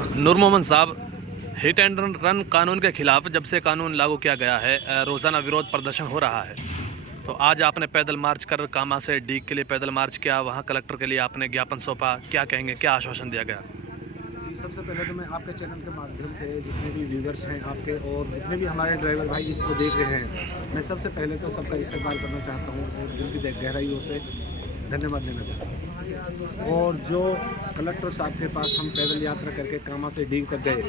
नूर मोहम्मद साहब, hit and run कानून के खिलाफ जब से कानून लागू किया गया है, रोज़ाना विरोध प्रदर्शन हो रहा है। तो आज आपने पैदल मार्च कर कामा से डीग के लिए पैदल मार्च किया, वहां कलेक्टर के लिए आपने ज्ञापन सौंपा। क्या कहेंगे, क्या आश्वासन दिया गया? जी, सबसे पहले तो मैं आपके चैनल के माध्यम से जितने भी व्यूवर्स हैं आपके और जितने भी हमारे ड्राइवर भाई इसको देख रहे हैं, मैं सबसे पहले तो सबका इस्तेमाल करना चाहता हूँ और दिल की गहराइयों से धन्यवाद देना चाहता हूँ। और जो कलेक्टर साहब के पास हम पैदल यात्रा करके कामा से डीग तक गए,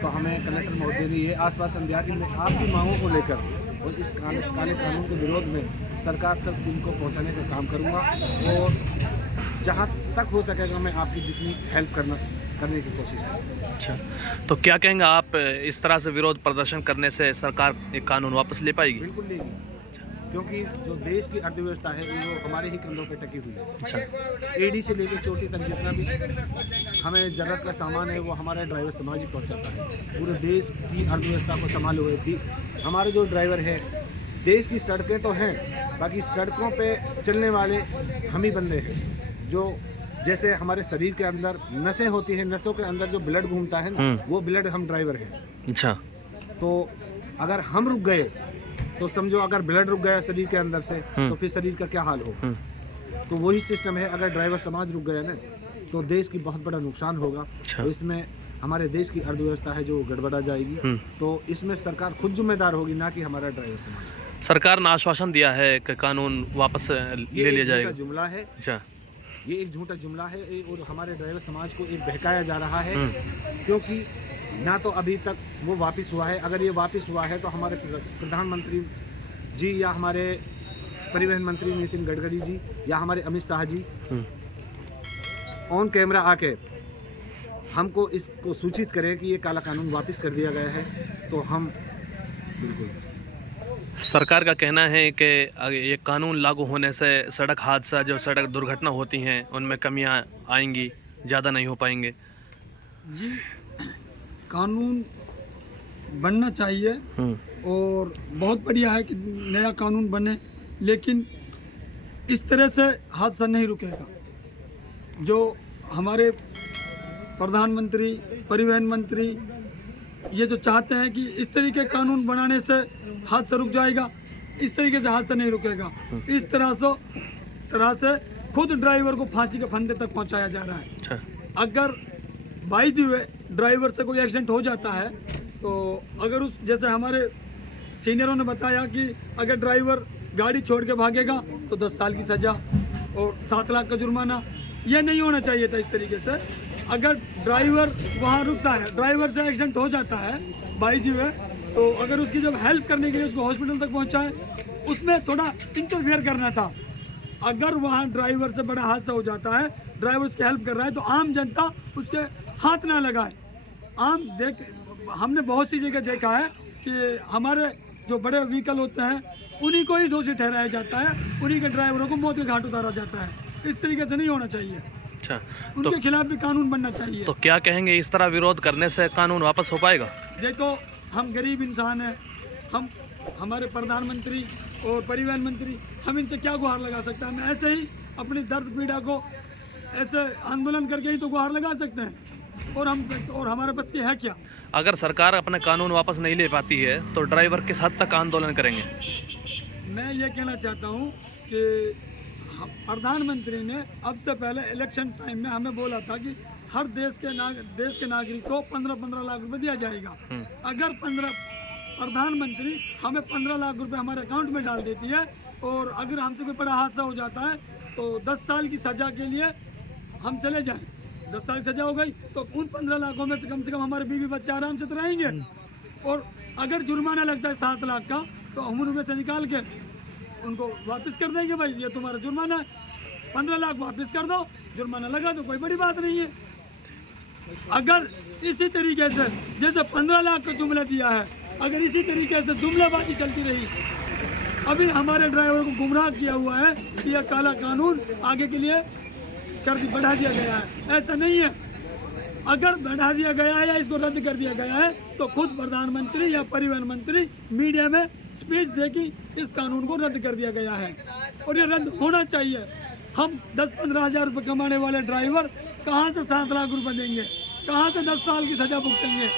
तो हमें कलेक्टर महोदय ने ये आश्वासन दिया कि मैं आपकी मांगों को लेकर और इस काले कानून के विरोध में सरकार तक इनको पहुँचाने का काम करूँगा और जहाँ तक हो सकेगा मैं आपकी जितनी हेल्प करने की कोशिश करूँगा। अच्छा, तो क्या कहेंगे आप, इस तरह से विरोध प्रदर्शन करने से सरकार एक कानून वापस ले पाएगी? बिल्कुल लेगी, क्योंकि जो देश की अर्थव्यवस्था है वो हमारे ही कंधों पे टकी हुई है। अच्छा, एडी से लेकर चोटी तक जितना भी हमें ज़रूरत का सामान है वो हमारे ड्राइवर समाज ही पहुंचाता है। पूरे देश की अर्थव्यवस्था को संभाले हुए थी हमारे जो ड्राइवर है। देश की सड़कें तो हैं, बाकी सड़कों पे चलने वाले हम ही बंदे हैं। जो जैसे हमारे शरीर के अंदर नसें होती हैं, नसों के अंदर जो ब्लड घूमता है ना, वो ब्लड हम ड्राइवर हैं। अच्छा, तो अगर हम रुक गए तो समझो, अगर ब्लड रुक गया शरीर के अंदर से तो फिर शरीर का क्या हाल हो। तो वही सिस्टम है, अगर ड्राइवर समाज रुक गया ना तो देश की बहुत बड़ा नुकसान होगा। अच्छा। तो इसमें हमारे देश की अर्थव्यवस्था है जो गड़बड़ा जाएगी। तो इसमें सरकार खुद जिम्मेदार होगी, ना कि हमारा ड्राइवर समाज। सरकार ने आश्वासन दिया है कि कानून वापस ले लिया जाएगा। जुमला है, अच्छा, ये एक झूठा जुमला है और हमारे ड्राइवर समाज को एक बहकाया जा रहा है, क्योंकि ना तो अभी तक वो वापस हुआ है। अगर ये वापस हुआ है तो हमारे प्रधानमंत्री जी या हमारे परिवहन मंत्री नितिन गडकरी जी या हमारे अमित शाह जी ऑन कैमरा आके हमको इसको सूचित करें कि ये काला कानून वापस कर दिया गया है, तो हम बिल्कुल। सरकार का कहना है कि ये कानून लागू होने से सड़क हादसा, जो सड़क दुर्घटना होती हैं, उनमें कमियां आएंगी, ज़्यादा नहीं हो पाएंगे। जी, कानून बनना चाहिए और बहुत बढ़िया है कि नया कानून बने, लेकिन इस तरह से हादसा नहीं रुकेगा। जो हमारे प्रधानमंत्री, परिवहन मंत्री ये जो चाहते हैं कि इस तरीके कानून बनाने से हादसा रुक जाएगा, इस तरीके से हादसा नहीं रुकेगा। इस तरह से खुद ड्राइवर को फांसी के फंदे तक पहुंचाया जा रहा है। अच्छा, अगर बाई दी वे ड्राइवर से कोई एक्सीडेंट हो जाता है तो अगर उस जैसे हमारे सीनियरों ने बताया कि अगर ड्राइवर गाड़ी छोड़ के भागेगा तो 10 साल की सज़ा और 7 लाख का जुर्माना। ये नहीं होना चाहिए था इस तरीके से। अगर ड्राइवर वहाँ रुकता है, ड्राइवर से एक्सीडेंट हो जाता है बाई दी वे, तो अगर उसकी जब हेल्प करने के लिए उसको हॉस्पिटल तक पहुँचाए, उसमें थोड़ा इंटरफेयर करना था। अगर वहाँ ड्राइवर से बड़ा हादसा हो जाता है, ड्राइवर उसकी हेल्प कर रहा है, तो आम जनता उसके हाथ ना लगाए। हमने बहुत सी जगह देखा है कि हमारे जो बड़े व्हीकल होते हैं उन्हीं को ही दोषी ठहराया जाता है, उन्हीं के ड्राइवरों को मौत के घाट उतारा जाता है। इस तरीके से नहीं होना चाहिए। अच्छा, उनके खिलाफ भी कानून बनना चाहिए। तो क्या कहेंगे, इस तरह विरोध करने से कानून वापस हो पाएगा? देखो, हम गरीब इंसान हैं, हम हमारे प्रधानमंत्री और परिवहन मंत्री, हम इनसे क्या गुहार लगा सकते हैं? हम ऐसे ही अपनी दर्द पीड़ा को ऐसे आंदोलन करके ही तो गुहार लगा सकते हैं, और हमारे पास की है क्या? अगर सरकार अपने कानून वापस नहीं ले पाती है तो ड्राइवर किस हद तक आंदोलन करेंगे? मैं ये कहना चाहता हूँ कि प्रधानमंत्री ने अब से पहले इलेक्शन टाइम में हमें बोला था कि हर देश के नागरिक को 15-15 लाख रुपए दिया जाएगा। अगर प्रधानमंत्री हमें 15 लाख रुपए हमारे अकाउंट में डाल देती है और अगर हमसे कोई बड़ा हादसा हो जाता है तो 10 साल की सजा के लिए हम चले जाएं, 10 साल की सजा हो गई तो उन 15 लाखों में से कम हमारे बीवी बच्चे आराम से तो रहेंगे। और अगर जुर्माना लगता है 7 लाख का, तो हम उनमें से निकाल के उनको वापस कर देंगे, भाई ये तुम्हारा जुर्माना है, 15 लाख वापस कर दो, जुर्माना लगा दो, कोई बड़ी बात नहीं है। अगर इसी तरीके से जैसे 15 लाख का जुमला दिया है, अगर इसी तरीके से जुमलाबाजी चलती रही, अभी हमारे ड्राइवर को गुमराह किया हुआ है कि यह काला कानून आगे के लिए बढ़ा दिया गया है। ऐसा नहीं है। अगर बढ़ा दिया गया है या इसको रद्द कर दिया गया है तो खुद प्रधानमंत्री या परिवहन मंत्री मीडिया में स्पीच दे कि इस कानून को रद्द कर दिया गया है और ये रद्द होना चाहिए। हम 10-15 हज़ार रुपये कमाने वाले ड्राइवर कहाँ से 7 लाख रुपए देंगे? कहाँ से 10 साल की सज़ा भुगतेंगे।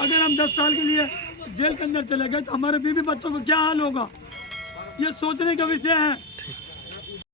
अगर हम 10 साल के लिए जेल के अंदर चले गए तो हमारे बीवी बच्चों को क्या हाल होगा, ये सोचने का विषय है।